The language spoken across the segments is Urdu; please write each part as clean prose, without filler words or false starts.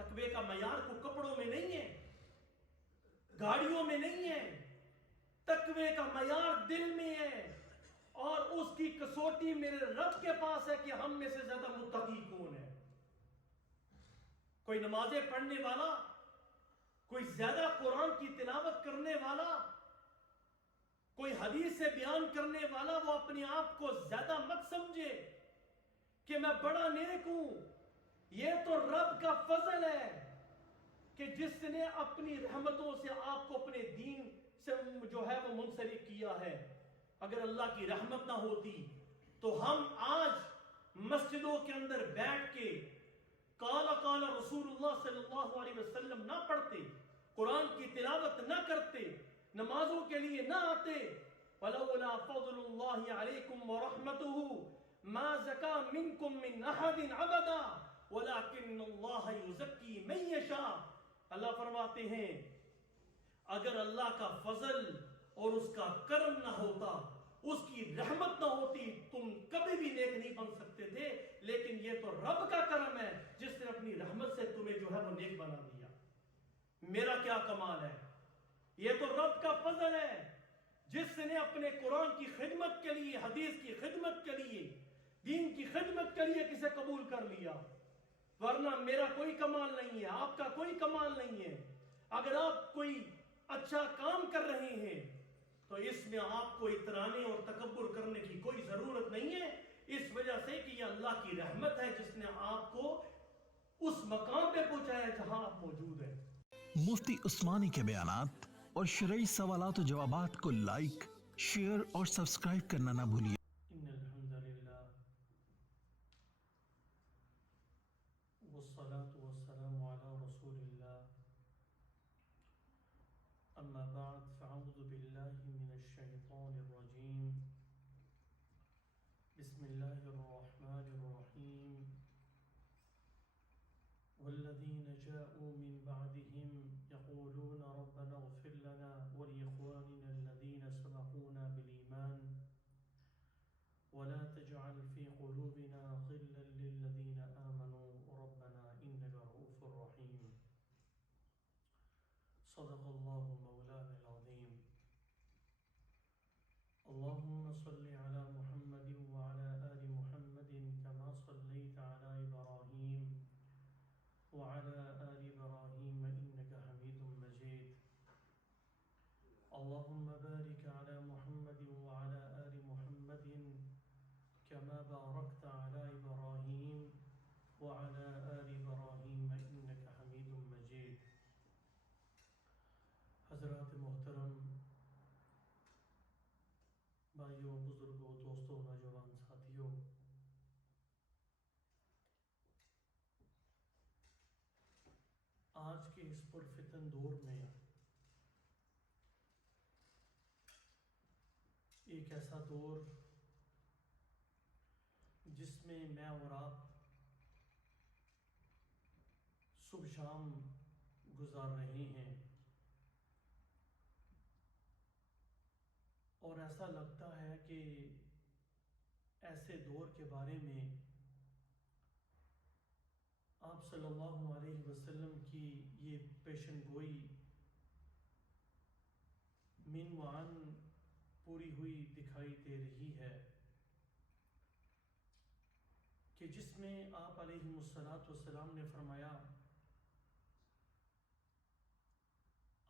تقوی کا معیار کو کپڑوں میں نہیں ہے، گاڑیوں میں نہیں ہے، تقوی کا معیار دل میں ہے، اور اس کی کسوٹی میرے رب کے پاس ہے کہ ہم میں سے زیادہ متقی کون ہے۔ کوئی نمازیں پڑھنے والا، کوئی زیادہ قرآن کی تلاوت کرنے والا، کوئی حدیث سے بیان کرنے والا، وہ اپنے آپ کو زیادہ مت سمجھے کہ میں بڑا نیک ہوں۔ یہ تو رب کا فضل ہے کہ جس نے اپنی رحمتوں سے آپ کو اپنے دین سے جو ہے وہ منسلک کیا ہے۔ اگر اللہ کی رحمت نہ ہوتی تو ہم آج مسجدوں کے اندر بیٹھ کے قال قال رسول اللہ صلی اللہ علیہ وسلم نہ پڑھتے، قرآن کی تلاوت نہ کرتے، نمازوں کے لیے نہ آتے۔ وَلَوْلَا فَضْلُ اللَّهِ عَلَيْكُمْ وَرَحْمَتُهُ مَا زَكَى مِنْكُمْ مِنْ أَحَدٍ أَبَدًا وَلَكِنَّ اللَّهَ يُزَكِّي مَن يَشَاءُ۔ اللہ فرماتے ہیں اگر اللہ کا فضل اور اس کا کرم نہ ہوتا، اس کی رحمت نہ ہوتی، تم کبھی بھی نیک نہیں بن سکتے تھے، لیکن یہ تو رب کا کرم ہے جس نے اپنی رحمت سے تمہیں جو ہے وہ نیک بنا دیا۔ میرا کیا کمال ہے؟ یہ تو رب کا فضل ہے جس نے اپنے قرآن کی خدمت کے لیے، حدیث کی خدمت کے لیے، دین کی خدمت کے لیے کسے قبول کر لیا، ورنہ میرا کوئی کمال نہیں ہے، آپ کا کوئی کمال نہیں ہے۔ اگر آپ کوئی اچھا کام کر رہے ہیں تو اس میں آپ کو اترانے اور تکبر کرنے کی کوئی ضرورت نہیں ہے، اس وجہ سے کہ یہ اللہ کی رحمت ہے جس نے آپ کو اس مقام پہ پہنچایا جہاں آپ موجود ہیں۔ مفتی عثمانی کے بیانات اور شرعی سوالات و جوابات کو لائک، شیئر اور سبسکرائب کرنا نہ بھولیے۔ ان الحمد للہ والصلاة والسلام علی رسول اللہ، اما بعد فاعوذ باللہ من الشیطان الرجیم، بسم اللہ الرحمن الرحیم، والذین جاءوا من بعدهم يقولون ربنا اغفر لنا ولإخواننا الذين سبقونا بالإيمان ولا تجعل في قلوبنا غلا للذين آمنوا ربنا إنك رؤوف رحيم۔ صدق الله مولانا العظيم۔ اللهم صل على محمد وعلى آل محمد كما صليت على إبراهيم وعلى آل إبراهيم إنك حميد مجيد۔ اللهم بارك على محمد وعلى آل محمد كما باركت على إبراهيم وعلى آل إبراهيم إنك حميد مجيد۔ حضرات محترم، بھائیوں، بزرگوں، دوستوں، نوجوان ساتھیوں، آج کے اس پرفتن دور میں ایک ایسا دور جس میں میں اور آپ صبح شام گزار رہے ہیں، اور ایسا لگتا ہے کہ ایسے دور کے بارے میں آپ صلی اللہ علیہ وسلم کی یہ پیشن گوئی من وعن پوری ہوئی دکھائی دے رہی ہے کہ جس میں آپ علیہ السلام نے فرمایا،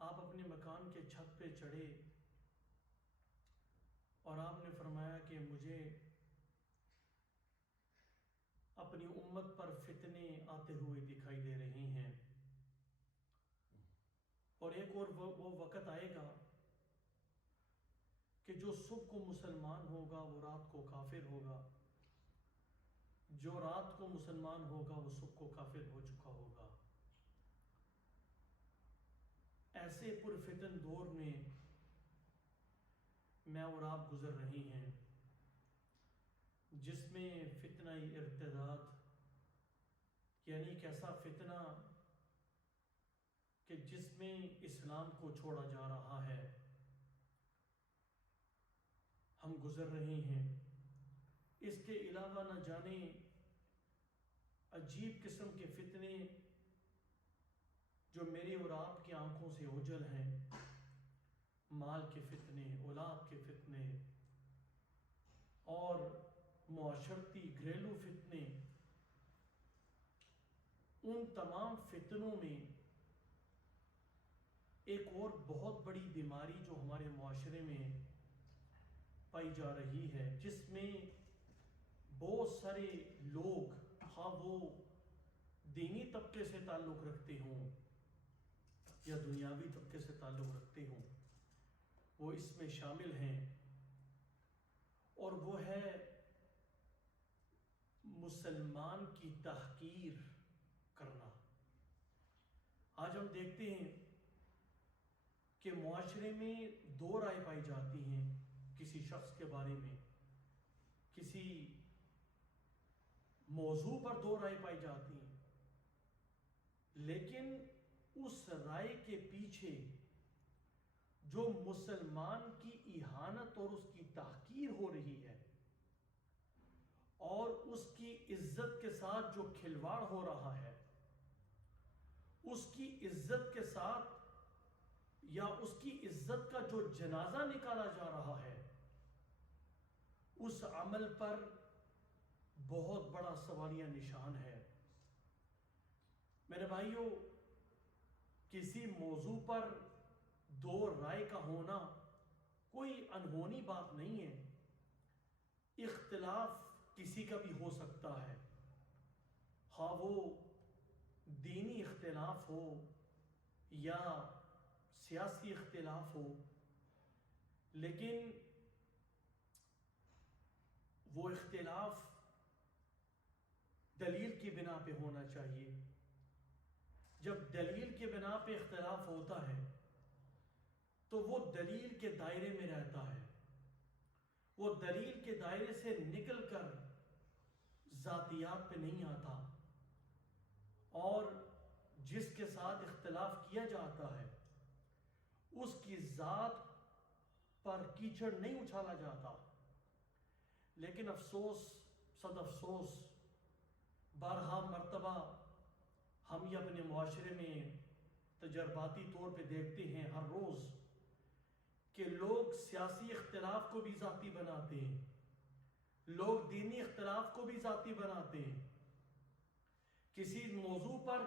آپ اپنے مکان کے چھت پہ چڑھے اور آپ نے فرمایا کہ مجھے اپنی امت پر فتنے آتے ہوئے دکھائی دے رہے ہیں، اور ایک اور وہ وقت آئے گا کہ جو صبح کو مسلمان ہوگا وہ رات کو کافر ہوگا، جو رات کو مسلمان ہوگا وہ صبح کو کافر ہو چکا ہوگا۔ ایسے پرفتن دور میں میں اور آپ گزر رہے ہیں جس میں فتنہ ارتداد، یعنی ایک ایسا فتنہ کہ جس میں اسلام کو چھوڑا جا رہا ہے، ہم گزر رہے ہیں۔ اس کے علاوہ نہ جانے عجیب قسم کے فتنے جو میری اور آپ کی آنکھوں سے اوجھل ہیں، مال کے فتنے، اولاد کے فتنے اور معاشرتی گھریلو فتنے، ان تمام فتنوں میں ایک اور بہت بڑی بیماری جو ہمارے معاشرے میں پائی جا رہی ہے، جس میں بہت سارے لوگ، ہاں وہ دینی طبقے سے تعلق رکھتے ہوں یا دنیاوی طبقے سے تعلق رکھتے ہوں، وہ اس میں شامل ہیں، اور وہ ہے مسلمان کی تحقیر کرنا۔ آج ہم دیکھتے ہیں کہ معاشرے میں دو رائے پائی جاتی ہیں کسی شخص کے بارے میں، کسی موضوع پر دو رائے پائی جاتی ہیں، لیکن اس رائے کے پیچھے جو مسلمان کی اہانت اور اس کی تحقیر ہو رہی ہے اور اس کی عزت کے ساتھ جو کھلواڑ ہو رہا ہے، اس کی عزت کے ساتھ یا اس کی عزت کا جو جنازہ نکالا جا رہا ہے، اس عمل پر بہت بڑا سوالیہ نشان ہے۔ میرے بھائیوں، کسی موضوع پر دو رائے کا ہونا کوئی انہونی بات نہیں ہے۔ اختلاف کسی کا بھی ہو سکتا ہے، ہاں وہ دینی اختلاف ہو یا سیاسی اختلاف ہو، لیکن وہ اختلاف دلیل کی بنا پہ ہونا چاہیے۔ جب دلیل کے بنا پہ اختلاف ہوتا ہے تو وہ دلیل کے دائرے میں رہتا ہے، وہ دلیل کے دائرے سے نکل کر ذاتیات پہ نہیں آتا، اور جس کے ساتھ اختلاف کیا جاتا ہے اس کی ذات پر کیچڑ نہیں اچھالا جاتا۔ لیکن افسوس، صد افسوس، بارہا مرتبہ ہم یہ اپنے معاشرے میں تجرباتی طور پہ دیکھتے ہیں ہر روز کہ لوگ سیاسی اختلاف کو بھی ذاتی بناتے ہیں، لوگ دینی اختلاف کو بھی ذاتی بناتے ہیں۔ کسی موضوع پر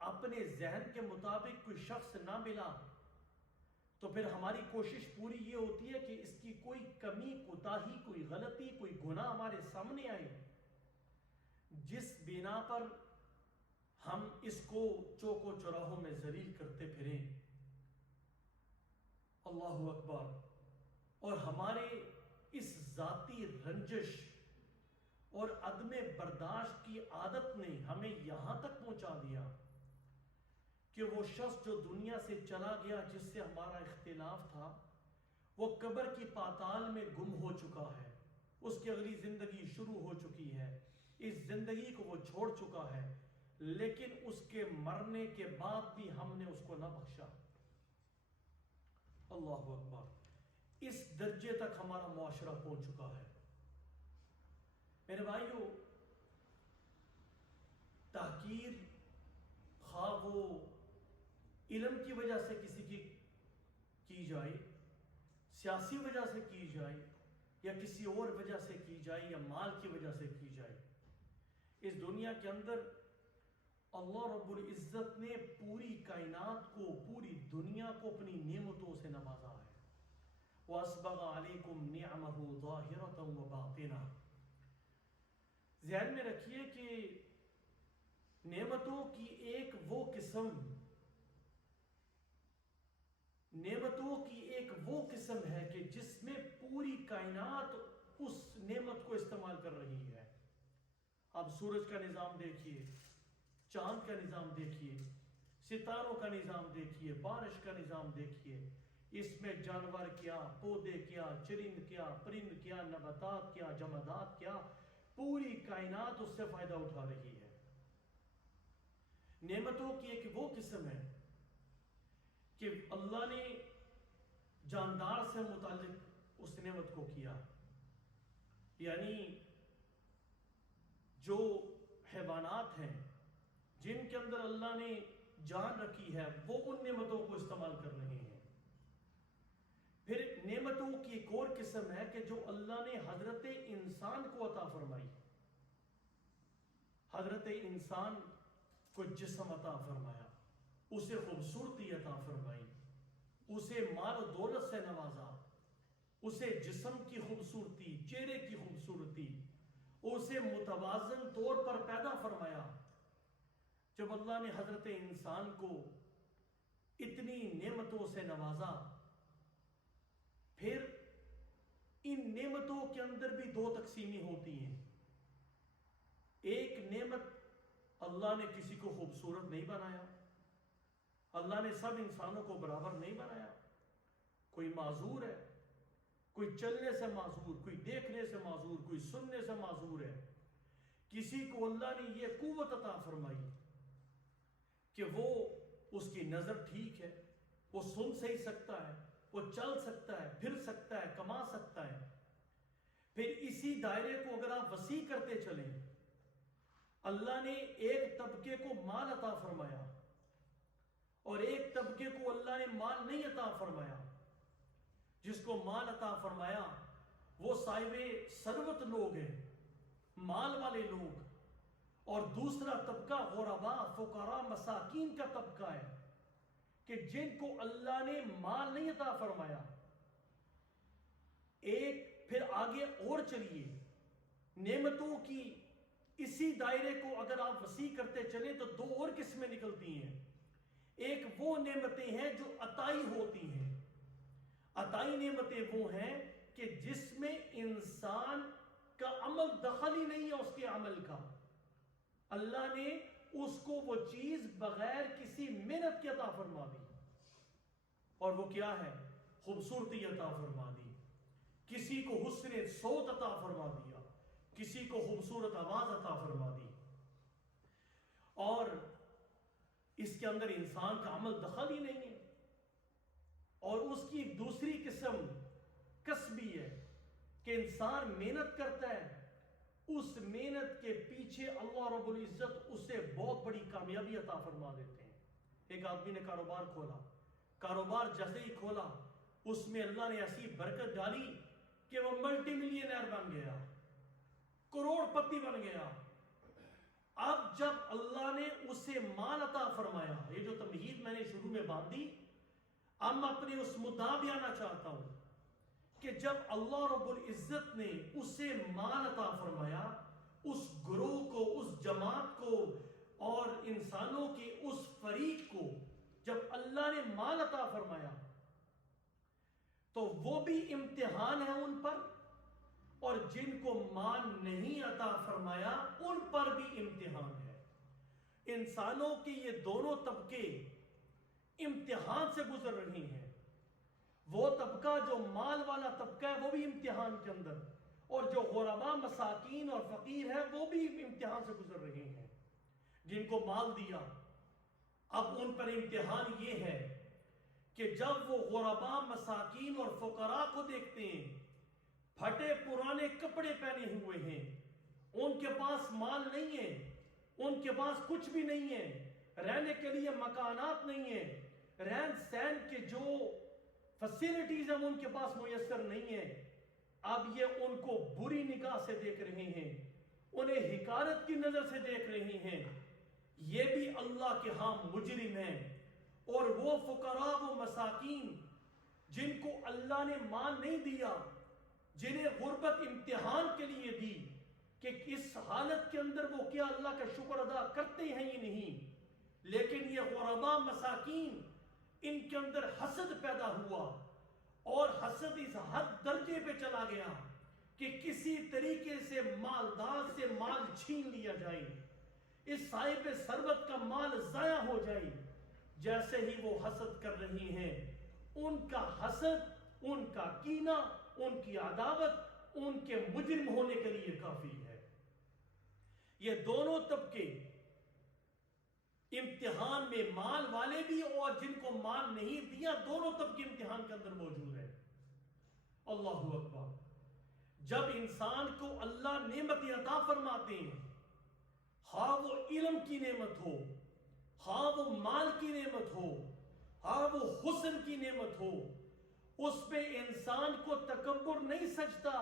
اپنے ذہن کے مطابق کوئی شخص نہ ملا تو پھر ہماری کوشش پوری یہ ہوتی ہے کہ اس کی کوئی کمی، کوتاہی، کوئی غلطی، کوئی گناہ ہمارے سامنے آئے، جس بنا پر ہم اس کو چوک و چوراہوں میں ذلیل کرتے پھریں۔ اللہ اکبر۔ اور ہمارے اس ذاتی رنجش اور عدم برداشت کی عادت نے ہمیں یہاں تک پہنچا دیا کہ وہ شخص جو دنیا سے چلا گیا، جس سے ہمارا اختلاف تھا، وہ قبر کی پاتال میں گم ہو چکا ہے، اس کی اگلی زندگی شروع ہو چکی ہے، اس زندگی کو وہ چھوڑ چکا ہے، لیکن اس کے مرنے کے بعد بھی ہم نے اس کو نہ بخشا۔ اللہ اکبر۔ اس درجے تک ہمارا معاشرہ پہنچ چکا ہے۔ میرے بھائیوں، تحقیر خواہ وہ علم کی وجہ سے کسی کی جائے، سیاسی وجہ سے کی جائے، یا کسی اور وجہ سے کی جائے، یا مال کی وجہ سے کی جائے، اس دنیا کے اندر اللہ رب العزت نے پوری کائنات کو، پوری دنیا کو اپنی نعمتوں سے نوازا ہے۔ وَأَسْبَغَ عَلَيْكُمْ نِعْمَهُ ظَاهِرَةً وَبَاطِنَةً۔ ذہن میں رکھیے کہ نعمتوں کی ایک وہ قسم ہے کہ جس میں پوری کائنات اس نعمت کو استعمال کر رہی ہے۔ اب سورج کا نظام دیکھیے، چاند کا نظام دیکھیے، ستاروں کا نظام دیکھیے، بارش کا نظام دیکھیے، اس میں جانور کیا، پودے کیا، چرند کیا، پرند کیا، نباتات کیا، جمادات کیا، پوری کائنات اس سے فائدہ اٹھا رہی ہے۔ نعمتوں کی ایک وہ قسم ہے کہ اللہ نے جاندار سے متعلق اس نعمت کو کیا، یعنی جو حیوانات ہیں جن کے اندر اللہ نے جان رکھی ہے وہ ان نعمتوں کو استعمال کر رہے ہیں۔ پھر نعمتوں کی ایک اور قسم ہے کہ جو اللہ نے حضرت انسان کو عطا فرمائی۔ حضرت انسان کو جسم عطا فرمایا، اسے خوبصورتی عطا فرمائی، اسے مال و دولت سے نوازا، اسے جسم کی خوبصورتی، چہرے کی خوبصورتی، اسے متوازن طور پر پیدا فرمایا۔ جب اللہ نے حضرت انسان کو اتنی نعمتوں سے نوازا، پھر ان نعمتوں کے اندر بھی دو تقسیمیں ہوتی ہیں۔ ایک نعمت، اللہ نے کسی کو خوبصورت نہیں بنایا، اللہ نے سب انسانوں کو برابر نہیں بنایا، کوئی معذور ہے، کوئی چلنے سے معذور، کوئی دیکھنے سے معذور، کوئی سننے سے معذور ہے۔ کسی کو اللہ نے یہ قوت عطا فرمائی کہ وہ اس کی نظر ٹھیک ہے، وہ سن صحیح سکتا ہے، وہ چل سکتا ہے، پھر سکتا ہے، کما سکتا ہے۔ پھر اسی دائرے کو اگر آپ وسیع کرتے چلیں، اللہ نے ایک طبقے کو مال عطا فرمایا اور ایک طبقے کو اللہ نے مال نہیں عطا فرمایا۔ جس کو مال عطا فرمایا وہ صاحب ثروت لوگ ہیں، مال والے لوگ، اور دوسرا طبقہ غرباء، فقراء، مساکین کا طبقہ ہے کہ جن کو اللہ نے مال نہیں عطا فرمایا۔ ایک پھر آگے اور چلیے، نعمتوں کی اسی دائرے کو اگر آپ وسیع کرتے چلیں تو دو اور قسمیں نکلتی ہیں۔ ایک وہ نعمتیں ہیں جو عطائی ہوتی ہیں۔ عطائی نعمتیں وہ ہیں کہ جس میں انسان کا عمل دخل ہی نہیں ہے اس کے عمل کا، اللہ نے اس کو وہ چیز بغیر کسی محنت کے عطا فرما دی۔ اور وہ کیا ہے؟ خوبصورتی عطا فرما دی، کسی کو حسن صوت عطا فرما دیا، کسی کو خوبصورت آواز عطا فرما دی، اور اس کے اندر انسان کا عمل دخل ہی نہیں ہے۔ اور اس کی ایک دوسری قسم کسبی ہے کہ انسان محنت کرتا ہے، اس محنت کے پیچھے اللہ رب العزت اسے بہت بڑی کامیابی عطا فرما دیتے ہیں۔ ایک آدمی نے کاروبار کھولا، کاروبار جیسے ہی کھولا اس میں اللہ نے ایسی برکت ڈالی کہ وہ ملٹی ملینئر بن گیا، کروڑ پتی بن گیا۔ اب جب اللہ نے اسے مال عطا فرمایا، یہ جو تمہید میں نے شروع میں باندھی، اب میں اپنے اس مدعا بھی آنا چاہتا ہوں کہ جب اللہ رب العزت نے اسے مال عطا فرمایا، اس گروہ کو، اس جماعت کو اور انسانوں کے اس فریق کو جب اللہ نے مال عطا فرمایا تو وہ بھی امتحان ہے ان پر، اور جن کو مال نہیں عطا فرمایا ان پر بھی امتحان ہے۔ انسانوں کے یہ دونوں طبقے امتحان سے گزر رہی ہیں۔ وہ طبقہ جو مال والا طبقہ ہے وہ بھی امتحان کے اندر، اور جو غرباء، مساکین اور فقیر ہے وہ بھی امتحان سے گزر رہے ہیں۔ جن کو مال دیا، اب ان پر امتحان یہ ہے کہ جب وہ غرباء، مساکین اور فقراء کو دیکھتے ہیں، پھٹے پرانے کپڑے پہنے ہوئے ہیں، ان کے پاس مال نہیں ہے، ان کے پاس کچھ بھی نہیں ہے، رہنے کے لیے مکانات نہیں ہیں، رہن سہن کے جو فیسلٹیز ہیں وہ ان کے پاس میسر نہیں ہیں۔ اب یہ ان کو بری نگاہ سے دیکھ رہے ہیں، انہیں حقارت کی نظر سے دیکھ رہے ہیں، یہ بھی اللہ کے ہاں مجرم ہیں۔ اور وہ فقراء، وہ مساکین جن کو اللہ نے مال نہیں دیا، جنہیں غربت امتحان کے لیے دی کہ اس حالت کے اندر وہ کیا اللہ کا شکر ادا کرتے ہیں ہی نہیں، لیکن یہ غرباء، مساکین، ان کے اندر حسد پیدا ہوا، اور حسد اس حد درجے پہ چلا گیا کہ کسی طریقے سے مالدار سے مال چھین لیا جائے، اس صاحب ثروت کا مال ضائع ہو جائے۔ جیسے ہی وہ حسد کر رہی ہیں، ان کا حسد، ان کا کینہ، ان کی عداوت ان کے مجرم ہونے کے لیے کافی ہے۔ یہ دونوں طبقے امتحان میں، مال والے بھی اور جن کو مال نہیں دیا، دونوں طبقے امتحان کے اندر موجود ہیں۔ اللہ اکبر۔ جب انسان کو اللہ نعمت عطا فرماتے ہیں، ہاں وہ علم کی نعمت ہو، ہاں وہ مال کی نعمت ہو، ہاں وہ حسن کی نعمت ہو، اس پہ انسان کو تکبر نہیں سجتا۔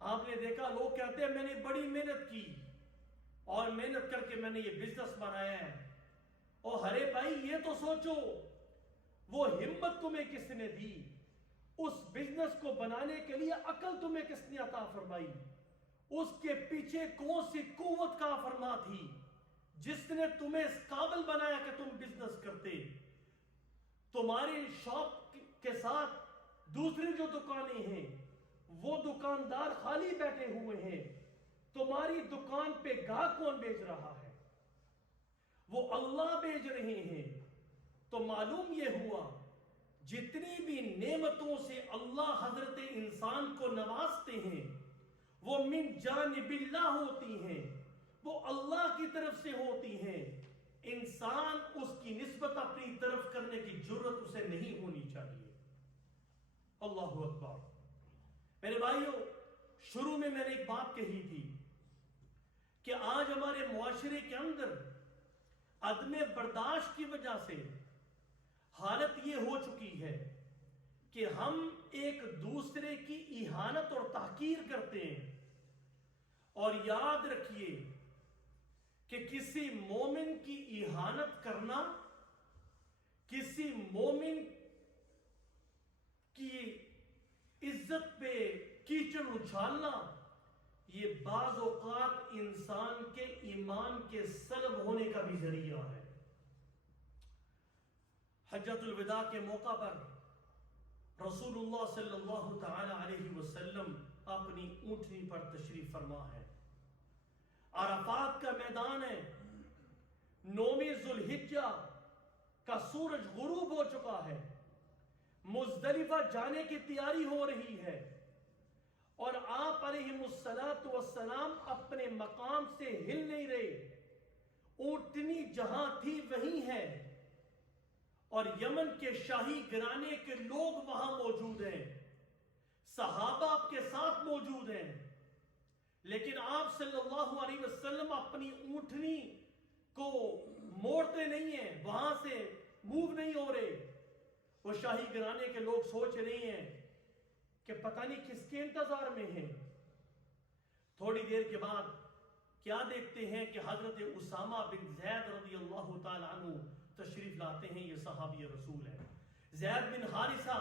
آپ نے دیکھا لوگ کہتے ہیں میں نے بڑی محنت کی اور محنت کر کے میں نے یہ بزنس بنایا ہے۔ اور ہرے بھائی یہ تو سوچو وہ ہمت تمہیں کس نے دی؟ اس بزنس کو بنانے کے لیے عقل تمہیں کس نے عطا فرمائی؟ اس کے پیچھے کون سی قوت کا فرما تھی جس نے تمہیں اس قابل بنایا کہ تم بزنس کرتے؟ تمہاری شاپ کے ساتھ دوسری جو دکانیں ہیں وہ دکاندار خالی بیٹھے ہوئے ہیں، تمہاری دکان پہ گاہک کون بیچ رہا ہے؟ وہ اللہ بیچ رہے ہیں۔ تو معلوم یہ ہوا جتنی بھی نعمتوں سے اللہ حضرت انسان کو نوازتے ہیں وہ من جانب اللہ ہوتی ہیں، وہ اللہ کی طرف سے ہوتی ہیں۔ انسان اس کی نسبت اپنی طرف کرنے کی جرت اسے نہیں ہونی چاہیے۔ اللہ اکبر۔ میرے بھائیوں، شروع میں نے ایک بات کہی تھی کہ آج ہمارے معاشرے کے اندر عدم برداشت کی وجہ سے حالت یہ ہو چکی ہے کہ ہم ایک دوسرے کی اہانت اور تحقیر کرتے ہیں۔ اور یاد رکھیے کہ کسی مومن کی اہانت کرنا، کسی مومن کی عزت پہ کیچڑ اچھالنا، یہ بعض اوقات انسان کے ایمان کے سلب ہونے کا بھی ذریعہ ہے۔ حجۃ الوداع کے موقع پر رسول اللہ صلی اللہ تعالی علیہ وسلم اپنی اونٹنی پر تشریف فرما ہے۔ عرفات کا میدان ہے، 9ویں ذوالحجہ کا سورج غروب ہو چکا ہے، مزدلفہ جانے کی تیاری ہو رہی ہے، اور آپ علیہ السلام اپنے مقام سے ہل نہیں رہے۔ اونٹنی جہاں تھی وہیں ہے، اور یمن کے شاہی گھرانے کے لوگ وہاں موجود ہیں، صحابہ آپ کے ساتھ موجود ہیں، لیکن آپ صلی اللہ علیہ وسلم اپنی اونٹنی کو موڑتے نہیں ہیں، وہاں سے موو نہیں ہو رہے۔ وہ شاہی گھرانے کے لوگ سوچ رہے ہیں کہ پتہ نہیں کس کے انتظار میں ہیں۔ تھوڑی دیر کے بعد کیا دیکھتے ہیں کہ حضرت اسامہ بن زید رضی اللہ تعالیٰ عنہ تشریف لاتے ہیں۔ یہ صحابی رسول ہے، زید بن حارثہ،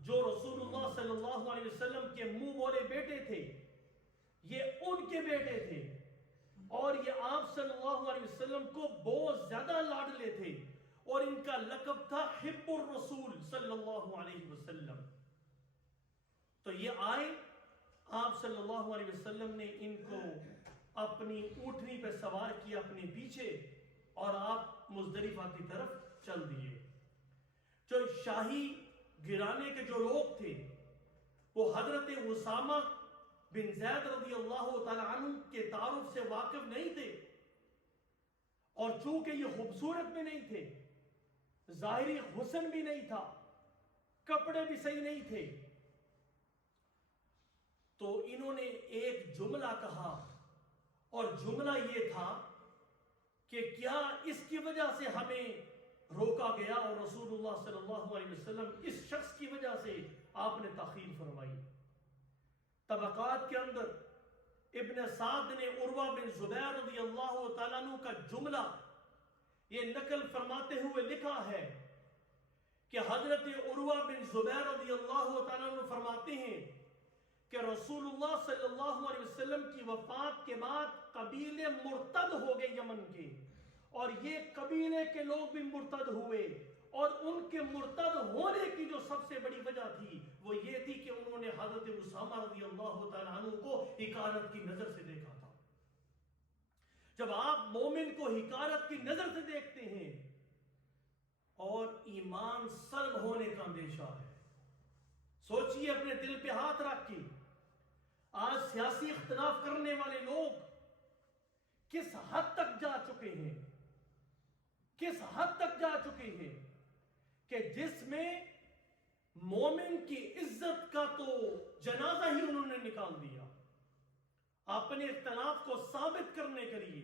جو رسول اللہ صلی اللہ علیہ وسلم کے منہ بولے بیٹے تھے، یہ ان کے بیٹے تھے، اور یہ آپ صلی اللہ علیہ وسلم کو بہت زیادہ لاڈلے تھے، اور ان کا لقب تھا حب الرسول صلی اللہ علیہ وسلم۔ تو یہ آئے، آپ صلی اللہ علیہ وسلم نے ان کو اپنی اونٹنی پہ سوار کیا اپنے پیچھے، اور آپ مزدلفہ کی طرف چل دیے۔ جو شاہی گھرانے کے جو لوگ تھے وہ حضرت اسامہ بن زید رضی اللہ تعالیٰ عنہ کے تعارف سے واقف نہیں تھے، اور چونکہ یہ خوبصورت بھی نہیں تھے، ظاہری حسن بھی نہیں تھا، کپڑے بھی صحیح نہیں تھے، تو انہوں نے ایک جملہ کہا، اور جملہ یہ تھا کہ کیا اس کی وجہ سے ہمیں روکا گیا، اور رسول اللہ صلی اللہ علیہ وسلم اس شخص کی وجہ سے آپ نے تاخیر فرمائی۔ طبقات کے اندر ابن سعد نے عروہ بن زبیر رضی اللہ تعالیٰ عنہ کا جملہ یہ نقل فرماتے ہوئے لکھا ہے کہ حضرت عروہ بن زبیر رضی اللہ تعالیٰ عنہ فرماتے ہیں کہ رسول اللہ صلی اللہ علیہ وسلم کی وفات کے بعد قبیلے مرتد ہو گئے یمن کے، اور یہ قبیلے کے لوگ بھی مرتد ہوئے، اور ان کے مرتد ہونے کی جو سب سے بڑی وجہ تھی وہ یہ تھی کہ انہوں نے حضرت اسامہ رضی اللہ تعالیٰ عنہ کو حقارت کی نظر سے دیکھا تھا۔ جب آپ مومن کو حقارت کی نظر سے دیکھتے ہیں اور ایمان سلب ہونے کا اندیشہ ہے، سوچئے اپنے دل پہ ہاتھ رکھ کے، آج سیاسی اختلاف کرنے والے لوگ کس حد تک جا چکے ہیں، کس حد تک جا چکے ہیں کہ جس میں مومن کی عزت کا تو جنازہ ہی انہوں نے نکال دیا اپنے اختلاف کو ثابت کرنے کے لیے۔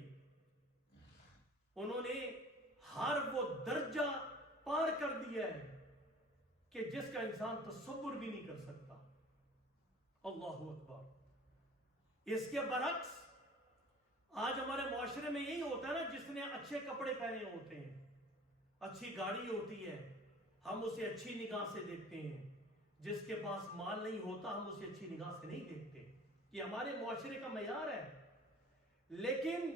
انہوں نے جس کا انسان تصور بھی نہیں کر سکتا. اللہ اکبر. اس کے برعکس آج ہمارے معاشرے میں یہی ہوتا ہے نا, جس نے اچھے کپڑے پہنے ہوتے ہیں, اچھی گاڑی ہوتی ہے, ہم اسے اچھی نگاہ سے دیکھتے ہیں. جس کے پاس مال نہیں ہوتا ہم اسے اچھی نگاہ سے نہیں دیکھتے. یہ ہمارے معاشرے کا معیار ہے. لیکن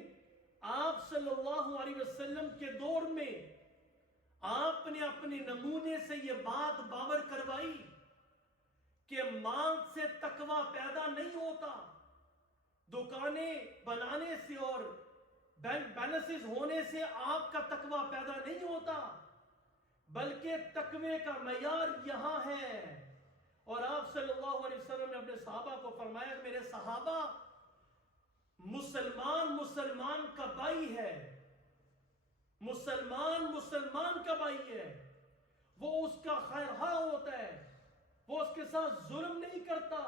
آپ صلی اللہ علیہ وسلم کے دور میں آپ نے اپنے نمونے سے یہ بات باور کروائی کہ مال سے تقوی پیدا نہیں ہوتا, دکانیں بنانے سے اور بینک بیلنسز ہونے سے آپ کا تقوی پیدا نہیں ہوتا, بلکہ تقوی کا معیار یہاں ہے. اور آپ صلی اللہ علیہ وسلم نے اپنے صحابہ کو فرمایا کہ میرے صحابہ, مسلمان کا بھائی ہے, مسلمان کا بھائی ہے, وہ اس کا خیرخواہ ہوتا ہے, وہ اس کے ساتھ ظلم نہیں کرتا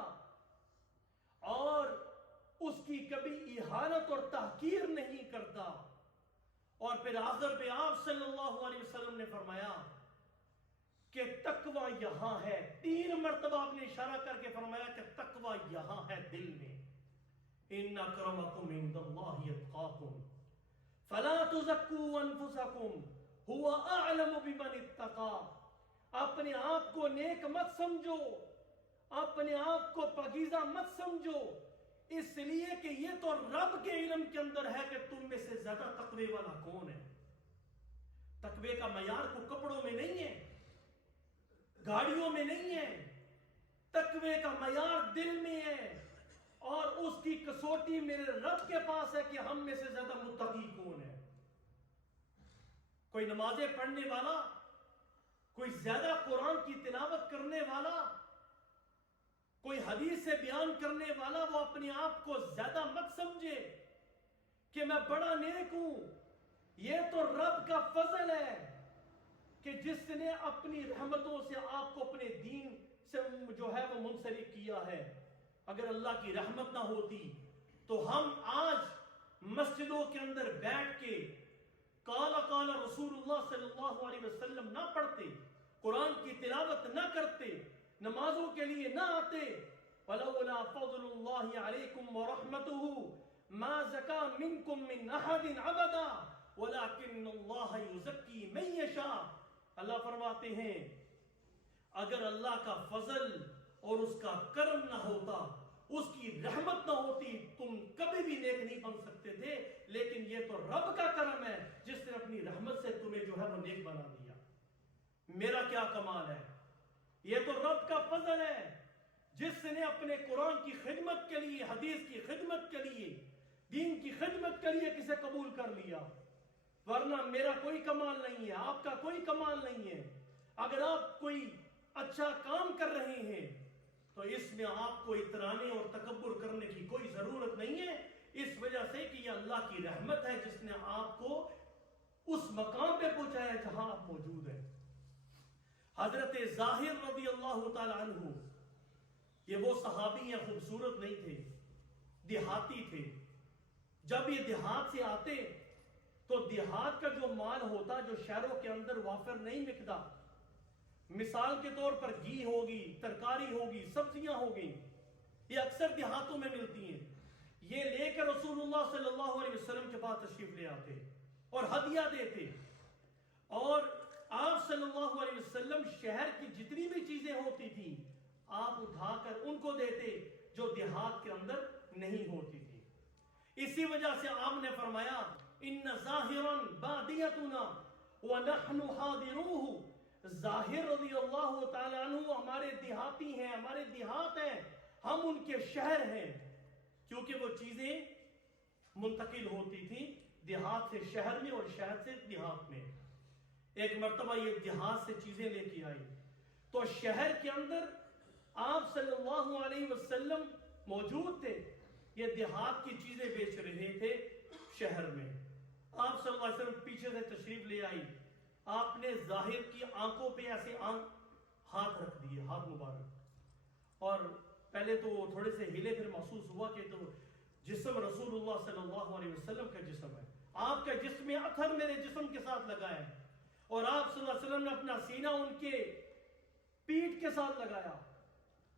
اور اس کی کبھی اہانت اور تحقیر نہیں کرتا. اور پھر آخر پہ آپ صلی اللہ علیہ وسلم نے فرمایا کہ تقوی یہاں ہے. 3 مرتبہ آپ نے اشارہ کر کے فرمایا کہ تقوی یہاں ہے دل میں. ان اکرمکم عند اللہ اتقاکم فلا تزکوا انفسکم هو اعلم بمن اتقى. اپنے آپ کو نیک مت سمجھو, اپنے آپ کو پاکیزہ مت سمجھو, اس لیے کہ یہ تو رب کے علم کے اندر ہے کہ تم میں سے زیادہ تقوی والا کون ہے. تقوی کا معیار کو کپڑوں میں نہیں ہے, گاڑیوں میں نہیں ہے. تقوی کا معیار دل میں ہے, اور اس کی کسوٹی میرے رب کے پاس ہے کہ ہم میں سے زیادہ متقی کون ہے. کوئی نمازیں پڑھنے والا, کوئی زیادہ قرآن کی تلاوت کرنے والا, کوئی حدیث سے بیان کرنے والا, وہ اپنے آپ کو زیادہ مت سمجھے کہ میں بڑا نیک ہوں. یہ تو رب کا فضل ہے کہ جس نے اپنی رحمتوں سے آپ کو اپنے دین سے جو ہے وہ منسلک کیا ہے. اگر اللہ کی رحمت نہ ہوتی تو ہم آج مسجدوں کے اندر بیٹھ کے قال قال رسول اللہ صلی اللہ علیہ وسلم نہ پڑھتے, قرآن کی تلاوت نہ کرتے, نمازوں کے لیے نہ آتے. فلولا فضل اللہ علیکم ورحمتہ ما زکا منکم من احد ابدا ولکن اللہ یزکی من یشاء. اللہ فرماتے ہیں اگر اللہ کا فضل اور اس کا کرم نہ ہوتا, اس کی رحمت نہ ہوتی, تم کبھی بھی نیک نہیں بن سکتے تھے. لیکن یہ تو رب کا کرم ہے جس نے اپنی رحمت سے تمہیں جو ہے وہ نیک بنا دیا. میرا کیا کمال ہے, یہ تو رب کا فضل ہے جس نے اپنے قرآن کی خدمت کے لیے, حدیث کی خدمت کے لیے, دین کی خدمت کے لیے کسے قبول کر لیا. ورنہ میرا کوئی کمال نہیں ہے, آپ کا کوئی کمال نہیں ہے. اگر آپ کوئی اچھا کام کر رہے ہیں تو اس میں آپ کو اترانے اور تکبر کرنے کی کوئی ضرورت نہیں ہے, اس وجہ سے کہ یہ اللہ کی رحمت ہے جس نے آپ کو اس مقام پہ پہنچایا جہاں آپ موجود ہیں. حضرت ظاہر رضی اللہ تعالی عنہ, یہ وہ صحابی ہیں, خوبصورت نہیں تھے, دیہاتی تھے. جب یہ دیہات سے آتے تو دیہات کا جو مال ہوتا جو شہروں کے اندر وافر نہیں ملتا, مثال کے طور پر گھی ہوگی, ترکاری ہوگی, سبزیاں ہوگی, یہ اکثر دیہاتوں میں ملتی ہیں. یہ لے کر رسول اللہ صلی اللہ علیہ وسلم کے پاس تشریف لے آتے اور ہدیہ دیتے. اور آپ صلی اللہ علیہ وسلم شہر کی جتنی بھی چیزیں ہوتی تھی آپ اٹھا کر ان کو دیتے جو دیہات کے اندر نہیں ہوتی تھی. اسی وجہ سے آپ نے فرمایا ان ظاہرا بادیتنا ونحن حاضروہ. ظاہر رضی اللہ تعالیٰ عنہ ہمارے دیہاتی ہیں, ہمارے دیہات ہیں, ہم ان کے شہر ہیں. کیونکہ وہ چیزیں منتقل ہوتی تھیں دیہات سے شہر میں اور شہر سے دیہات میں. ایک مرتبہ یہ دیہات سے چیزیں لے کے آئی تو شہر کے اندر آپ صلی اللہ علیہ وسلم موجود تھے, یہ دیہات کی چیزیں بیچ رہے تھے شہر میں. آپ صلی اللہ علیہ وسلم پیچھے سے تشریف لے آئی, آپ نے ظاہر کی آنکھوں پہ ایسے ہاتھ رکھ دیے, ہاتھ مبارک, اور پہلے تو وہ تھوڑے سے ہلے, پھر محسوس ہوا کہ تو جسم رسول اللہ صلی اللہ علیہ وسلم کا جسم ہے, آپ کا جسم اثر میرے جسم کے ساتھ لگا ہے. اور آپ صلی اللہ علیہ وسلم نے اپنا سینہ ان کے پیٹھ کے ساتھ لگایا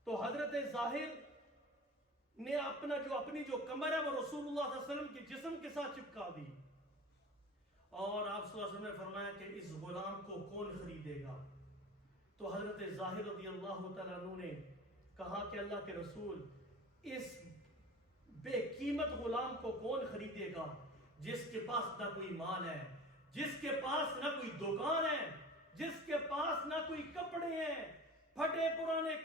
تو حضرت ظاہر نے اپنی جو کمر ہے وہ رسول اللہ صلی اللہ علیہ وسلم کے جسم کے ساتھ چپکا دی. اور آپ صلی اللہ علیہ وسلم نے فرمایا کہ اس غلام کو کون خریدے گا؟ تو حضرت ظاہر رضی اللہ تعالیٰ عنہ نے کہا کہ اللہ کے رسول، اس بے قیمت غلام کو کون خریدے گا جس کے پاس نہ کوئی مال ہے، جس کے پاس نہ کوئی دکان ہے، جس کے پاس نہ کوئی کپڑے ہیں، پھٹے پرانے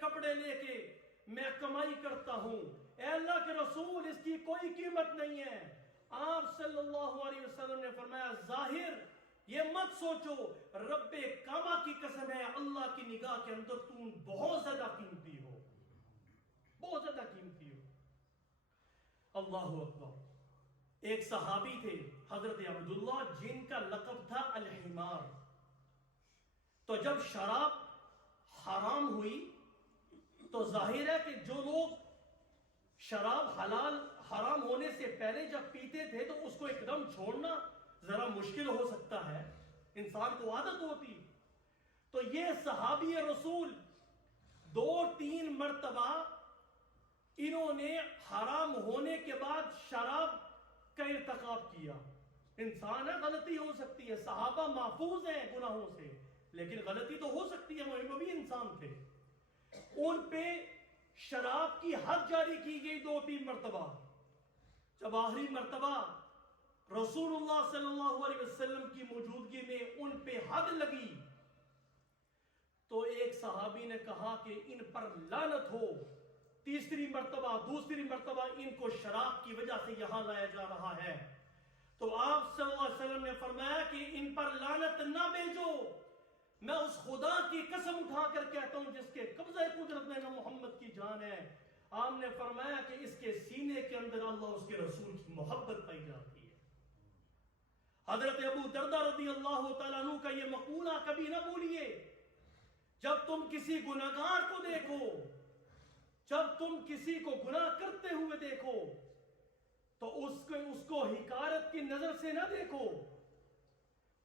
کپڑے لے کے میں کمائی کرتا ہوں. اے اللہ کے رسول، اس کی کوئی قیمت نہیں ہے. آپ صلی اللہ علیہ وسلم نے فرمایا ظاہر یہ مت سوچو، رب کعبہ کی قسم ہے، اللہ کی نگاہ کے اندر تم بہت زیادہ قیمتی ہو، بہت زیادہ قیمتی ہو. اللہ اکبر. ایک صحابی تھے حضرت عبداللہ جن کا لقب تھا الحمار. تو جب شراب حرام ہوئی تو ظاہر ہے کہ جو لوگ شراب حرام ہونے سے پہلے جب پیتے تھے تو اس کو ایک دم چھوڑنا ذرا مشکل ہو سکتا ہے، انسان کو عادت ہوتی. تو یہ صحابی رسول 2-3 مرتبہ انہوں نے حرام ہونے کے بعد شراب کا ارتکاب کیا. انسان ہے، غلطی ہو سکتی ہے، صحابہ محفوظ ہیں گناہوں سے، لیکن غلطی تو ہو سکتی ہے، وہ بھی انسان تھے. ان پہ شراب کی حد جاری کی گئی 2-3 مرتبہ. جب آخری مرتبہ رسول اللہ صلی اللہ علیہ وسلم کی موجودگی میں ان پہ حد لگی تو ایک صحابی نے کہا کہ ان پر لعنت ہو. تیسری مرتبہ، دوسری مرتبہ ان کو شراب کی وجہ سے یہاں لایا جا رہا ہے. تو آپ صلی اللہ علیہ وسلم نے فرمایا کہ ان پر لعنت نہ بھیجو، میں اس خدا کی قسم اٹھا کر کہتا ہوں جس کے قبضہ قدرت میں نہ محمد کی جان ہے. آپ نے فرمایا کہ اس کے سینے کے اندر اللہ اس کے رسول کی محبت پائی جاتی ہے. حضرت ابو دردہ رضی اللہ تعالیٰ عنہ کا یہ مقولہ کبھی نہ بھولیے، جب تم کسی گناہگار کو دیکھو، جب تم کسی کو گناہ کرتے ہوئے دیکھو تو اس کو حقارت کی نظر سے نہ دیکھو،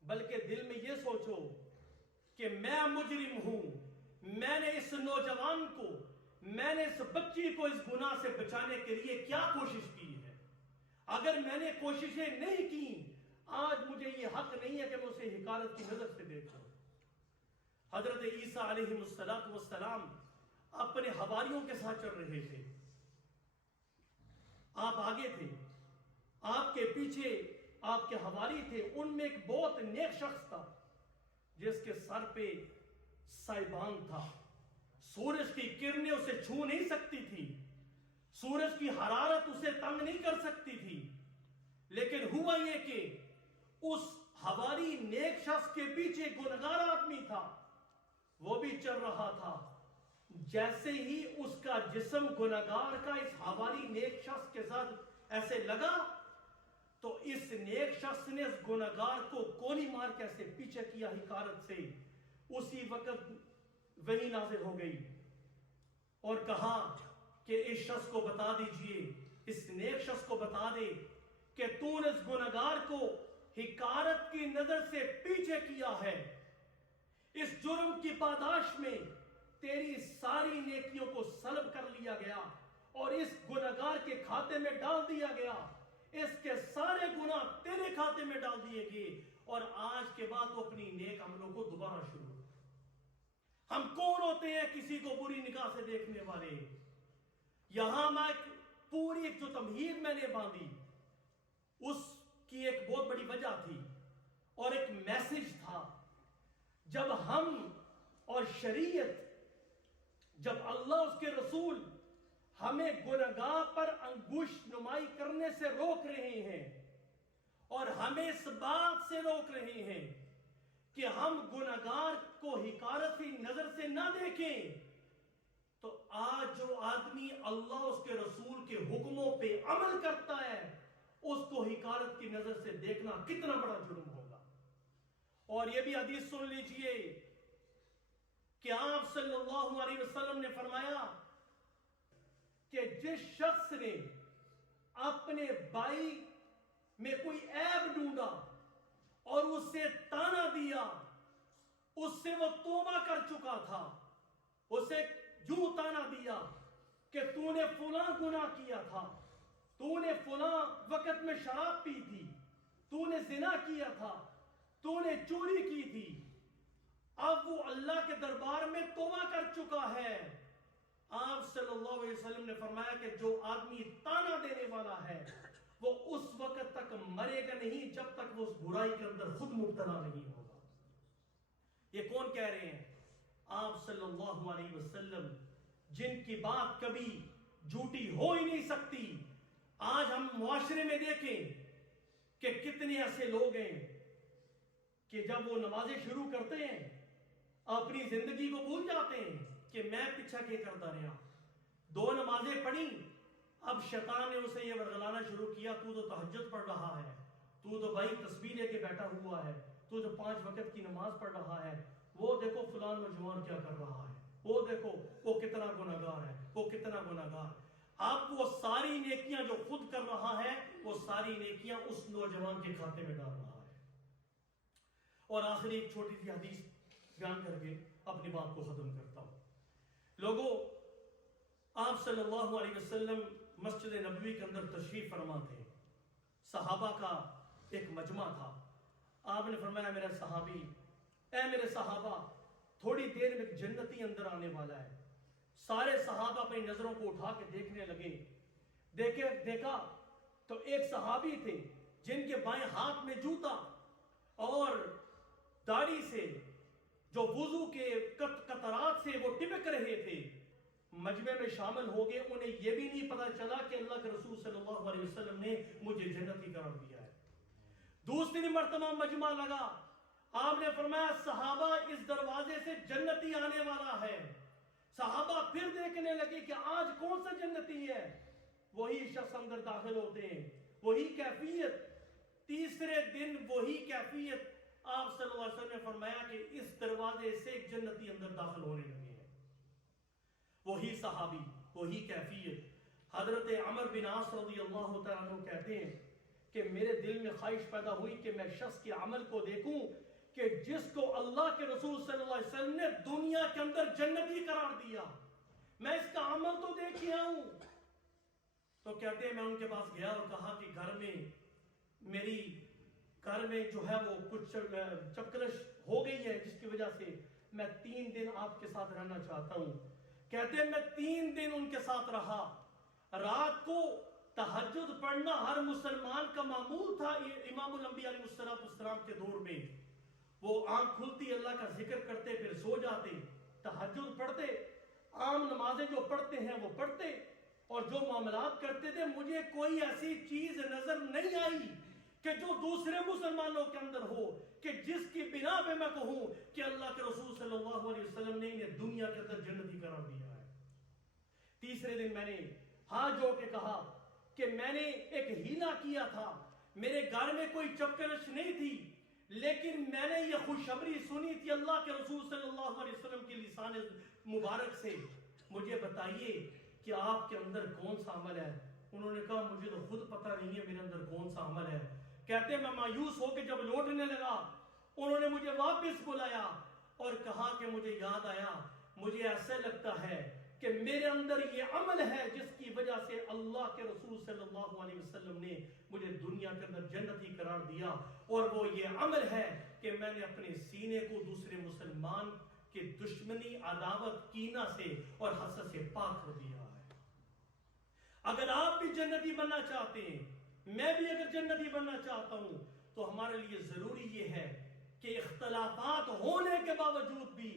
بلکہ دل میں یہ سوچو کہ میں مجرم ہوں، میں نے اس نوجوان کو، میں نے اس بچی کو اس گناہ سے بچانے کے لیے کیا کوشش کی ہے. اگر میں نے کوششیں نہیں کی، آج مجھے یہ حق نہیں ہے کہ میں اسے حقارت کی نظر سے دیکھوں. حضرت عیسیٰ علیہ السلام اپنے حواریوں کے ساتھ چل رہے تھے. آپ آگے تھے، آپ کے پیچھے آپ کے حواری تھے. ان میں ایک بہت نیک شخص تھا جس کے سر پہ سائبان تھا. سورج کی کرنیں اسے چھو نہیں سکتی تھی، سورج کی حرارت اسے تنگ نہیں کر سکتی تھی. لیکن ہوا یہ کہ اس حواری نیک شخص کے پیچھے گنہگار آدمی تھا، وہ بھی چل رہا تھا. جیسے ہی اس کا جسم گنہگار کا اس حواری نیک شخص کے ساتھ ایسے لگا تو اس نیک شخص نے اس گنہگار کو کونی مار کے ایسے پیچھے کیا حقارت سے. اسی وقت وحی نازل ہو گئی اور کہا کہ اس شخص کو بتا دیجئے، اس نیک شخص کو بتا دے کہ تو نے اس گنہگار کو حقارت کی نظر سے پیچھے کیا ہے. اس جرم کی پاداش میں تیری ساری نیکیوں کو سلب کر لیا گیا اور اس گنہگار کے کھاتے میں ڈال دیا گیا. اس کے سارے گناہ تیرے کھاتے میں ڈال دیے گئے اور آج کے بعد تو اپنی نیک عملوں کو دوبارہ شروع. ہم کون ہوتے ہیں کسی کو بری نگاہ سے دیکھنے والے؟ یہاں میں پوری ایک جو تمہید میں نے باندھی، اس کی ایک بہت بڑی وجہ تھی اور ایک میسج تھا. جب ہم اور شریعت، جب اللہ اس کے رسول ہمیں گناہ پر انگشت نمائی کرنے سے روک رہے ہیں اور ہمیں اس بات سے روک رہے ہیں کہ ہم گناہگار کو حقارتی نظر سے نہ دیکھیں، تو آج جو آدمی اللہ اس کے رسول کے حکموں پہ عمل کرتا ہے اس کو حقارت کی نظر سے دیکھنا کتنا بڑا جرم ہوگا. اور یہ بھی حدیث سن لیجئے کہ آپ صلی اللہ علیہ وسلم نے فرمایا کہ جس شخص نے اپنے بھائی میں کوئی عیب ڈھونڈا اور اسے تانا دیا اس سے وہ توبہ کر چکا تھا. اسے یوں تانا دیا کہ تو نے فلاں گناہ کیا تھا, تو نے فلاں وقت میں شراب پی تھی, تو نے زنا کیا تھا, تو نے چوری کی تھی. اب وہ اللہ کے دربار میں توبہ کر چکا ہے. آپ صلی اللہ علیہ وسلم نے فرمایا کہ جو آدمی تانا دینے والا ہے وہ اس وقت تک مرے گا نہیں جب تک وہ اس برائی کے اندر خود مبتلا نہیں ہوگا. یہ کون کہہ رہے ہیں؟ آپ صلی اللہ علیہ وسلم, جن کی بات کبھی جھوٹی ہو ہی نہیں سکتی. آج ہم معاشرے میں دیکھیں کہ کتنے ایسے لوگ ہیں کہ جب وہ نمازیں شروع کرتے ہیں اپنی زندگی کو بھول جاتے ہیں کہ میں پیچھا کیا کرتا رہا. 2 نمازیں پڑھی, اب شیطان نے اسے یہ ورغلانا شروع کیا, تو تہجد پڑھ رہا ہے, تو بھائی تسبیح لے کے بیٹھا ہوا ہے, تو 5 وقت کی نماز پڑھ رہا ہے, وہ دیکھو فلان نوجوان کیا کر رہا ہے, وہ دیکھو وہ کتنا گناہگار ہے, وہ کتنا گناہگار. اب وہ ساری نیکیاں جو خود کر رہا ہے وہ ساری نیکیاں اس نوجوان کے کھاتے میں ڈال رہا ہے. اور آخری ایک چھوٹی سی حدیث بیان کر کے اپنی بات کو ختم کرتا ہوں. لوگوں, آپ صلی اللہ علیہ وسلم مسجد نبوی کے اندر تشریف فرما تھے. صحابہ کا ایک مجمع تھا. آپ نے فرمایا میرے صحابی, اے میرے صحابہ, تھوڑی دیر میں جنتی اندر آنے والا ہے. سارے صحابہ اپنی نظروں کو اٹھا کے دیکھنے لگے. دیکھا تو ایک صحابی تھے جن کے بائیں ہاتھ میں جوتا اور داڑھی سے جو وضو کے قطرات سے وہ ٹپک رہے تھے. مجمع میں شامل ہو گئے, انہیں یہ بھی نہیں پتا چلا کہ اللہ کے رسول صلی اللہ علیہ وسلم نے مجھے جنتی قرار دیا ہے. دوسری مرتبہ مجمع لگا, آپ نے فرمایا صحابہ اس دروازے سے جنتی آنے والا ہے. صحابہ پھر دیکھنے لگے کہ آج کون سا جنتی ہے. وہی شخص اندر داخل ہوتے ہیں, وہی کیفیت. تیسرے دن وہی کیفیت. آپ صلی اللہ علیہ وسلم نے فرمایا کہ اس دروازے سے ایک جنتی اندر داخل ہونے لگے ہیں. وہی صحابی, وہی کیفیت. حضرت عمر بن عاص رضی اللہ تعالیٰ عنہ کہتے ہیں کہ میرے دل میں خواہش پیدا ہوئی کہ میں شخص کے عمل کو دیکھوں کہ جس کو اللہ کے رسول صلی اللہ علیہ وسلم نے دنیا کے اندر جنتی قرار دیا, میں اس کا عمل تو دیکھ آؤں. تو کہتے ہیں میں ان کے پاس گیا اور کہا کہ گھر میں جو ہے وہ کچھ چکرش ہو گئی ہے جس کی وجہ سے میں 3 دن آپ کے ساتھ رہنا چاہتا ہوں. کہتے ہیں میں 3 دن ان کے ساتھ رہا. رات کو تہجد پڑھنا ہر مسلمان کا معمول تھا. امام الانبیاء علیہ السلام کے دور میں وہ آنکھ کھلتی اللہ کا ذکر کرتے پھر سو جاتے, تہجد پڑھتے, عام نمازیں جو پڑھتے ہیں وہ پڑھتے اور جو معاملات کرتے تھے. مجھے کوئی ایسی چیز نظر نہیں آئی کہ جو دوسرے مسلمانوں کے اندر ہو کہ جس کی بنا پہ میں کہوں کہ اللہ کے رسول صلی اللہ علیہ وسلم نے انہیں دنیا کے اندر جنتی قرار دیا ہے. تیسرے دن میں نے ہاتھ جوڑ کے کہا کہ میں نے ایک ہیلا کیا تھا. میرے گھر میں کوئی چپکرش نہیں تھی, لیکن میں نے یہ خوشخبری سنی تھی اللہ کے رسول صلی اللہ علیہ وسلم کے لسان مبارک سے. مجھے بتائیے کہ آپ کے اندر کون سا عمل ہے. انہوں نے کہا مجھے تو خود پتہ نہیں ہے میرے اندر کون سا عمل ہے. کہتے میں مایوس ہو کے جب لوٹنے لگا, انہوں نے مجھے واپس بلایا اور کہا کہ مجھے یاد آیا, مجھے ایسا لگتا ہے کہ میرے اندر یہ عمل ہے جس کی وجہ سے اللہ کے رسول صلی اللہ علیہ وسلم نے مجھے دنیا کے اندر جنتی قرار دیا, اور وہ یہ عمل ہے کہ میں نے اپنے سینے کو دوسرے مسلمان کے دشمنی, عداوت, کینہ سے اور حسد سے پاک کر دیا ہے. اگر آپ بھی جنتی بننا چاہتے ہیں, میں بھی اگر جنتی بننا چاہتا ہوں, تو ہمارے لیے ضروری یہ ہے کہ اختلافات ہونے کے باوجود بھی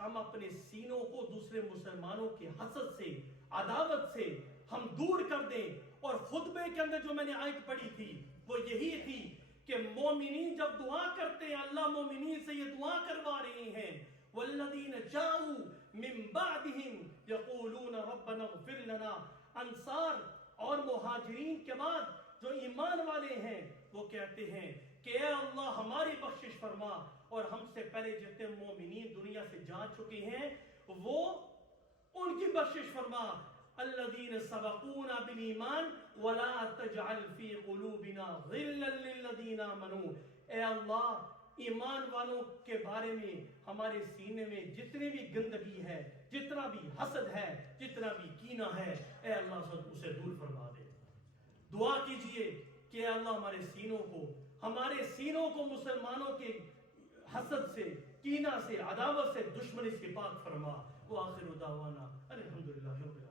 ہم اپنے سینوں کو دوسرے مسلمانوں کے حسد سے, عداوت سے ہم دور کر دیں. اور خطبے کے اندر جو میں نے آیت پڑھی تھی وہ یہی تھی کہ مومنین جب دعا کرتے ہیں, اللہ مومنین سے یہ دعا کروا رہے ہیں, وَالَّذِينَ جَاءُوا مِن بَعْدِهِمْ يَقُولُونَ رَبَّنَا اغْفِرْ لَنَا. انصار اور مہاجرین کے بعد جو ایمان والے ہیں وہ کہتے ہیں کہ اے اللہ ہماری بخشش فرما, اور ہم سے پہلے جتنے مومنین دنیا سے جا چکے ہیں وہ ان کی بخشش فرما. الذین سبقونا بالایمان ولا تجعل فی قلوبنا غلا للذین آمنوا. اے اللہ ایمان والوں کے بارے میں ہمارے سینے میں جتنی بھی گندگی ہے، جتنا بھی حسد ہے، جتنا بھی کینہ ہے، اے اللہ سب اسے دور فرما دے۔ دعا کیجئے کہ اے اللہ ہمارے سینوں کو مسلمانوں کے حسد سے، کینہ سے، عداوت سے، دشمنی سے پاک فرما۔ وآخر دعوانا الحمدللہ رب العالمین۔